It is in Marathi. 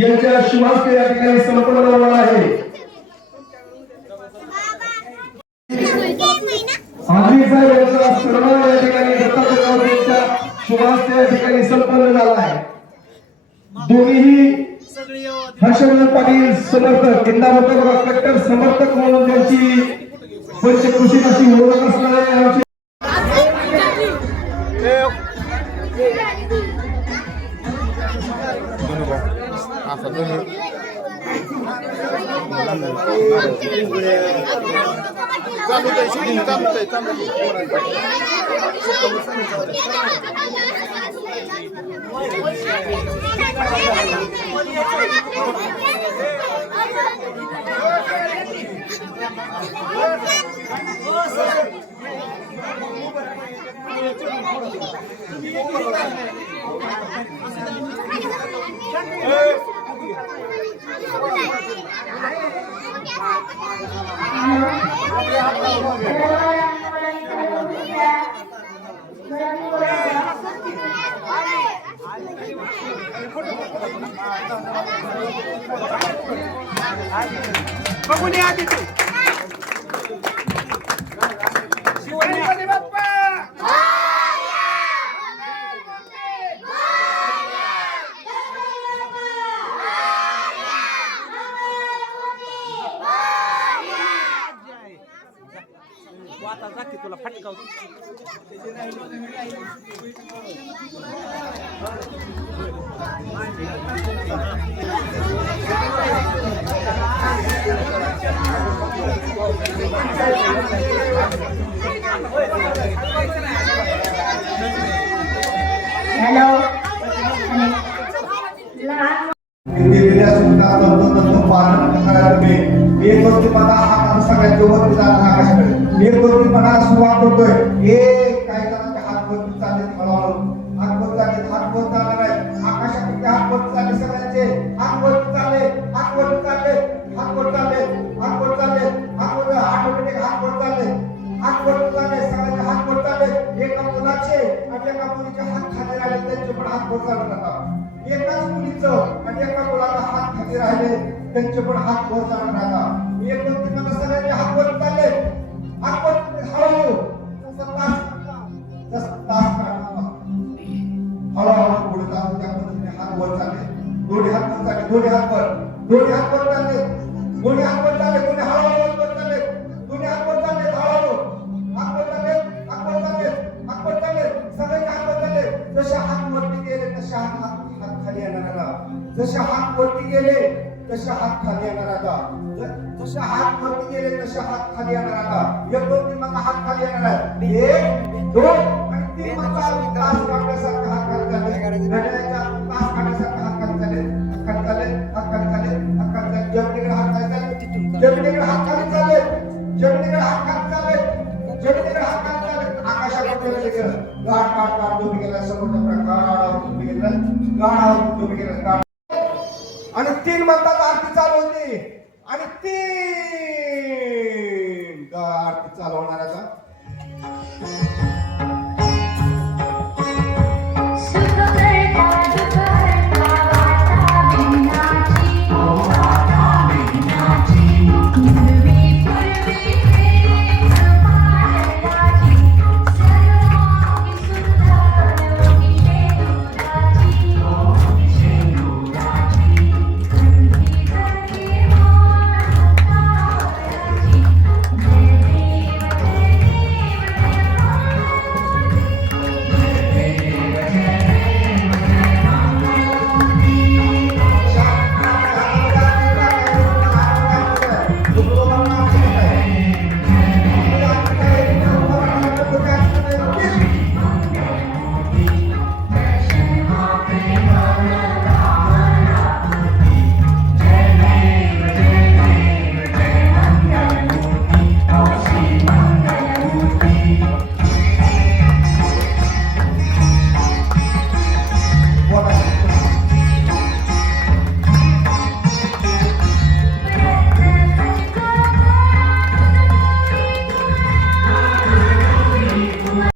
यांच्या शुभास्ते या ठिकाणी संपन्न होणार आहे. आधी साहेब यांचा सन्मान या ठिकाणी दत्तात्रयांच्या शुभास्ते या ठिकाणी संपन्न झाला आहे. दोन्हीही हर्षवर्धन पाटील समर्थक इंदामतक कट्टर समर्थक म्हणून त्यांची पंचकृषीत अशी ओळख असणारे बघून या तिथे शिवगणपती बाप्पा आता जाती तुला फटकावतो. हॅलो एक गोष्टी मला हा सगळ्यांच्या वरती जाणार आकाशाकडे एक गोष्टी मला सुरुवात होतोय. एक काही जणांचे हात वरती चालले हळूहळू हात वर चालले हात वर चालणार आहे आकाशाकडे हात वर चालले सगळ्यांचे हात वरती चालले हात वरती चालले हात वर चालले हात वर चालले हात वर ऑटोमॅटिक हात वर चालले हात वर चालले सगळ्यांचे हात वर चालले. एका मुलाचे आणि एका मुलीचे हात खाली राहिले त्यांचे पण हात वर चालत आता. एकाच मुलीचं आणि एका मुलाचा हात खाली राहिले त्यांचे पण हात वर चालत राहता. एक दोन तीन मला सगळ्यांचे हात वर चालले हात वर हळूहळू तास हळूहळू पुढे जाऊन त्या पद्धतीने हात वर चालले. दोन्ही हात वर चालले दोन्ही हात वर दोन्ही हात वर चालले दोन्ही हात वर चालले दोन्ही हळूहळू वर चालले दोन्ही हात वर चालले हळूहळू हात वर चालले हात वर चालले हात वर चालले सगळे हात वर चालले. जसे हात वरती गेले तसे हात खाली येणार आता. जसे हात वरती गेले तसे हात खाली येणार आता. जसे हात वरती गेले तसे हात खाली येणार आता. एक दोन तीन मग हात खाली येणार आहे. एक दोन आणि तीन मग तास काढण्यासारखं हात खाली झाले घड्याळाच्या तास काढण्यासारखं हात खाली झाले हात खाली झाले हात खाली झाले हात खाली झाले जमिनीकडे हात खाली झाले जमिनीकडे हात खाली झाले जमिनीकडे हात खाली झाले जमिनीकडे हात खाली झाले. आकाशाकडे गेलं गाठ गाठ गाठ डोबी गेला समुद्र गाढ डोबी गेला गाढ डोबी गेला आणि तीन म्हणतात आरती चालू होती आणि तीन आरती चालू होणार आता.